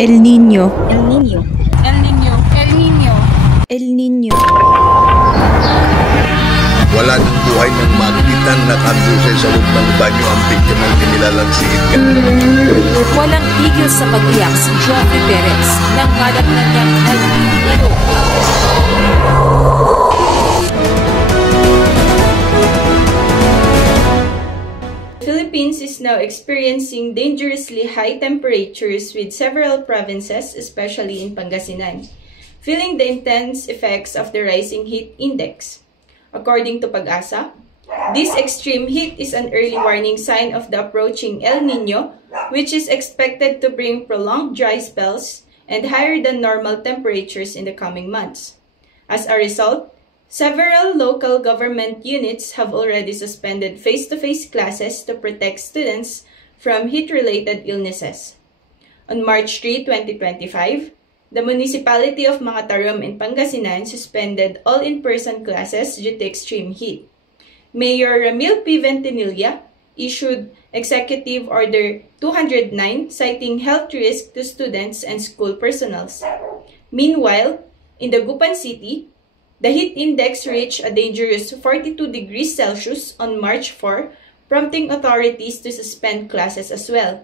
El Niño. El Niño. El Niño. El Niño. El Niño. Wala ng buhay ng magitan na kandusay sa loob ng banyo ang biktimang inilalagsiit. Walang tigil sa pag-iyak si Joffrey Perez nang madatnan niyang El Niño. Philippines is now experiencing dangerously high temperatures with several provinces, especially in Pangasinan, feeling the intense effects of the rising heat index. According to Pag-asa, this extreme heat is an early warning sign of the approaching El Niño, which is expected to bring prolonged dry spells and higher than normal temperatures in the coming months. As a result, several local government units have already suspended face-to-face classes to protect students from heat-related illnesses. On March 3, 2025, the municipality of Mangatarom in Pangasinan suspended all in-person classes due to extreme heat. Mayor Ramil P. Ventimiglia issued Executive Order 209 citing health risk to students and school personnel. Meanwhile, in Dagupan City, the heat index reached a dangerous 42 degrees Celsius on March 4, prompting authorities to suspend classes as well.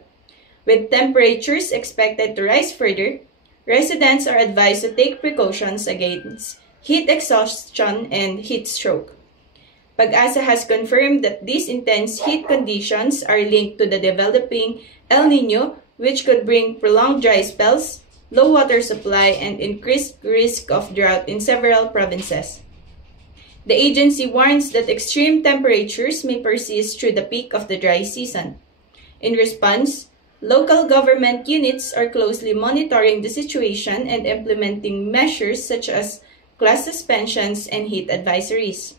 With temperatures expected to rise further, residents are advised to take precautions against heat exhaustion and heat stroke. Pag-asa has confirmed that these intense heat conditions are linked to the developing El Niño, which could bring prolonged dry spells, low water supply, and increased risk of drought in several provinces. The agency warns that extreme temperatures may persist through the peak of the dry season. In response, local government units are closely monitoring the situation and implementing measures such as class suspensions and heat advisories.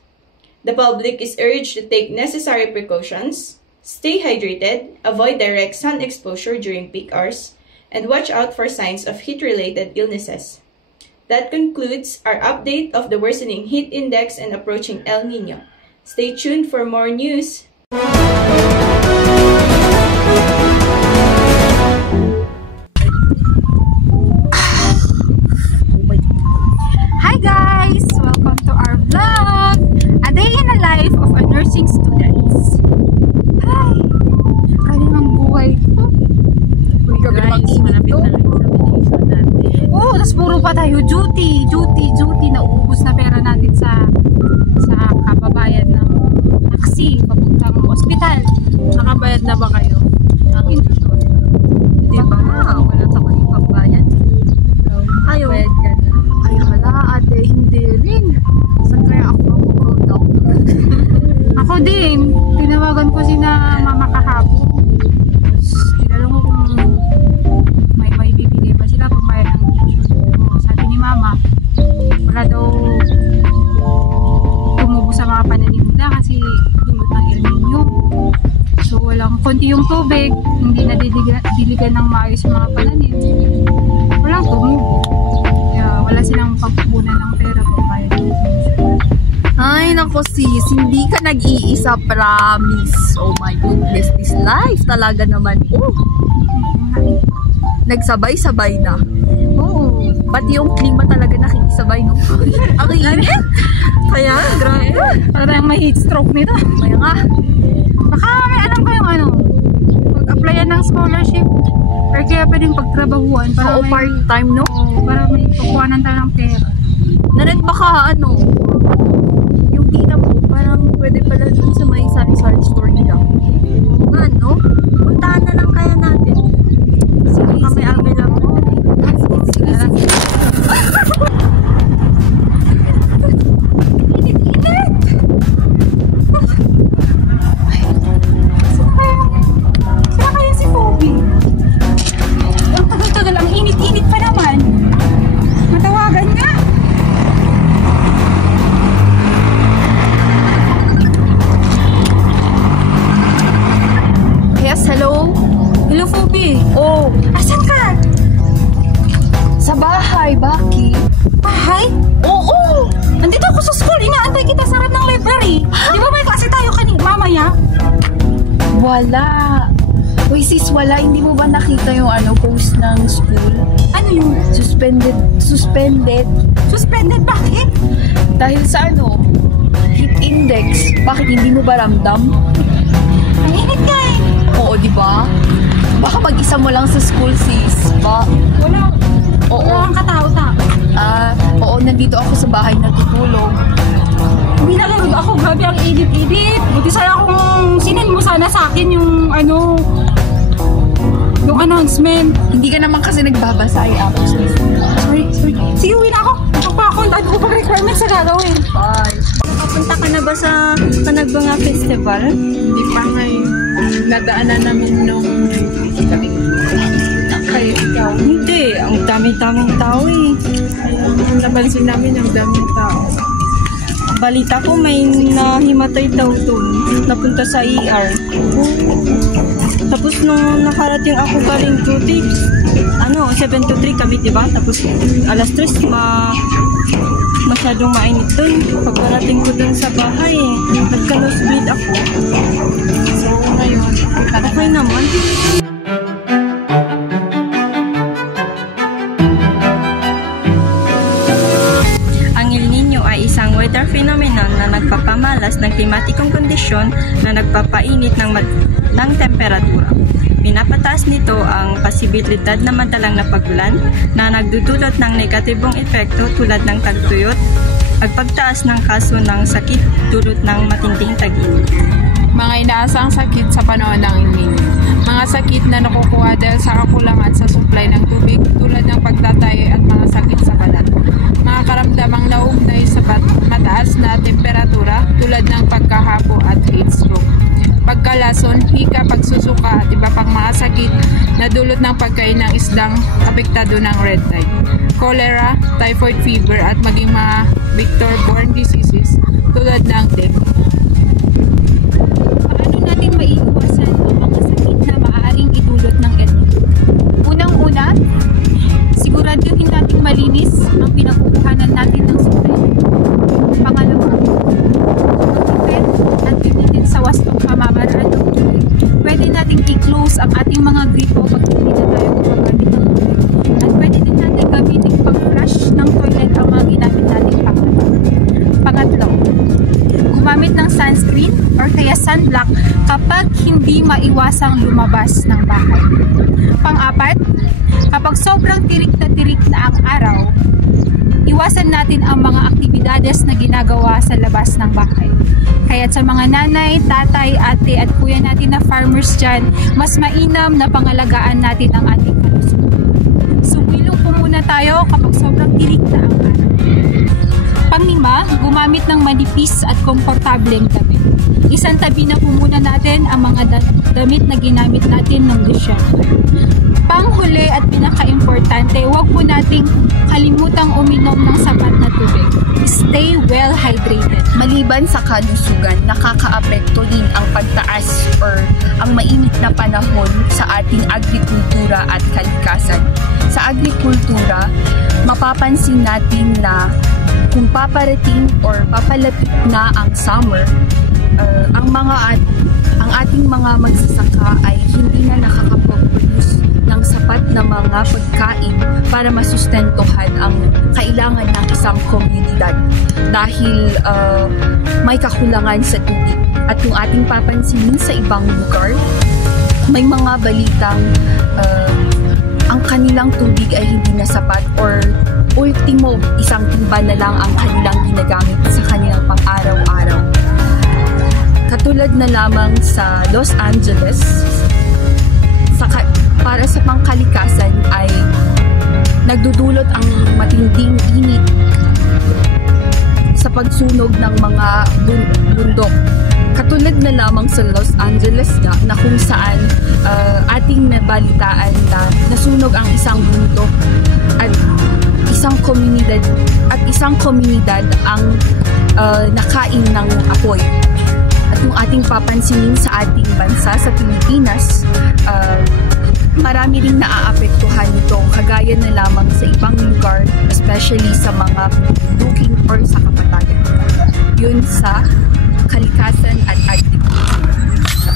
The public is urged to take necessary precautions, stay hydrated, avoid direct sun exposure during peak hours, and watch out for signs of heat-related illnesses. That concludes our update of the worsening heat index and approaching El Niño. Stay tuned for more news. Hi guys! Welcome to our vlog! A day in the life of a nursing students. Hi! Kalimang buhay ko. Uy guys, malapit na lang examination natin. Oo, tas puro pa tayo duty. Nauubos na pera natin sa kababayan ng taxi papuntang ospital. Nakabayad na ba kayo? Hindi ba? Wala sa kanyang pagbayad. Ayaw. Ay hala, ate, hindi rin. Saan kaya ako mag-out? Ako din. Tinawagan ko si na mama kahapon. Tapos, tinanong ko kung may bibigay pa sila pag mayroon ng tuition. Sabi ni mama, wala daw tumubo sa mga pananim nila kasi tulog ng El Niño. So, walang konti yung tubig, hindi na diligan ng maayos yung mga pananim. Walang tumubo. Wala silang pagpupunan ng pera kung kaya ng tuition. Ay, nako sis, hindi ka nag-iisa, promise. Oh my goodness, this life talaga naman. Oh, nagsabay-sabay na. Oo. Pati yung klima talaga nakikisabay, no? Ang init. Kaya, grabe. Parang may heat stroke nito. Kaya nga. Baka may alam ko yung pag-applyan ng scholarship or kaya pwedeng pagtrabahuan para Oo, may part-time, no? para may kukuhanan tayo ng pera. Naret baka yung tita mo, parang pwede pala dun sa may sari-sari store nila. Ano? Puntahan na lang kaya natin. Sige, kami available mo. Sige. Init! Saan kaya si Phoebe? Ang tagal-tagal, ang init-init pa naman. Matawagan nga. Yes, hello? Hello, Phoebe. Oh, Asan ka? sa bahay, Baki. Bahay? Oo! Nandito ako sa school. Inaantay kita sa harap ng library. Di ba may klase tayo mamaya? Wala. Uy sis, wala, hindi mo ba nakita yung post ng school? Ano yung Suspended. suspended? Bakit? Dahil sa heat index. Bakit hindi mo ba ramdam? Ang init ka eh. Oo, di ba? Baka mag-isa mo lang sa school, sis. Wala kang katao-tao. Oo, nandito ako sa bahay natutulog. Hindi nanonood ako. Grabe ang edit-edit. Buti sana kung sinend mo sana sa akin yung yung announcement. Hindi ka naman kasi nagbabasa ako, sis. Sorry. Sige, uwi na ako. Ang dami ko pang requirements sa gagawin. Bye. Nakapunta ka na ba sa Panagbanga Festival? Hindi pa ngayon. Nadaanan namin nung gabi. Kaya ikaw. Hindi, ang dami-daming tao eh. Ang napansin namin ang daming tao. Balita ko may nahimatay daw doon. Napunta sa ER. Tapos nung nakarating ako galing duty, 7 to 3 kami, diba? Tapos alas 3, masyadong mainit doon. Pagkarating ko doon sa bahay, nagka-nosebleed ako. So ngayon, Okay naman. Ang El Niño ay isang weather phenomenon na nagpapamalas ng klimatikong kondisyon na nagpapainit ng temperatura. Pinapataas nito ang posibilidad na madalang na pagulan na nagdudulot ng negatibong epekto tulad ng tagtuyot at pagtaas ng kaso ng sakit dulot ng matinding tag-init. mga inaasang sakit sa panahon ng El Niño. Mga sakit na nakukuha dahil sa kakulangan sa supply ng tubig tulad ng pagtatay at mga sakit sa balat. Mga karamdamang nauugnay sa mataas na temperatura tulad ng pagkahapo at heat stroke. Pagkalason, hika, pagsusuka at iba pang mga sakit na dulot ng pagkain ng isdang apektado ng red tide. Cholera, typhoid fever at maging mga vector-borne diseases tulad ng dengue. Paano natin maiiwasan ang mga sakit na maaaring idulot ng El Niño? Unang-una, siguraduhin natin malinis ang pinagkukuhanan natin ng supply. Pangalawa, mag-prepare at gamitin sa wastong pamamaraan ng tubig. Pwede nating i-close ang ating mga gripo pag hindi na tayo gumagamit ng tubig. At pwede din natin gamitin pag-flush ng toilet ang mga ginamit nating pangalawa. Pangatlo, gumamit ng sunscreen or kaya sunblock kapag hindi maiwasang lumabas ng bahay. Pang-apat, kapag sobrang tirik na ang araw, iwasan natin ang mga aktibidades na ginagawa sa labas ng bahay. Kaya't sa mga nanay, tatay, ate at kuya natin na farmers dyan, mas mainam na pangalagaan natin ang ating kalusugan. Sumilong po muna tayo kapag sobrang tirik na ang araw. Panglima, gumamit ng manipis at komportableng damit. Isang tabi na po muna natin ang mga damit na ginamit natin ng Disyembre. Panghuli at pinaka-importante, huwag po nating kalimutang uminom ng sapat na tubig. Stay well hydrated. Maliban sa kalusugan, nakakaapekto din ang pagtaas or ang mainit na panahon sa ating agrikultura at kalikasan. Sa agrikultura, mapapansin natin na kung paparating or papalapit na ang summer, ang ating mga magsasaka ay hindi na nakakapag-produce ng sapat na mga pagkain para masustentuhan ang kailangan ng isang komunidad dahil may kakulangan sa tubig. At kung ating papansinin sa ibang lugar, may mga balitang ang kanilang tubig ay hindi na sapat or ultimo, isang timba na lang ang kanilang ginagamit sa kanilang pang-araw-araw. Katulad na lamang sa Los Angeles, para sa pangkalikasan ay nagdudulot ang matinding init sa pagsunog ng mga bundok. Katulad na lamang sa Los Angeles na kung saan ating nabalitaan na nasunog ang isang bundok at isang komunidad ang nakain ng apoy. At kung ating papansinin sa ating bansa, sa Pilipinas, marami ring naaapektuhan nito, kagaya na lamang sa ibang lugar, especially sa mga bukid or sa kapatagan. Yun sa kalikasan at agriculture.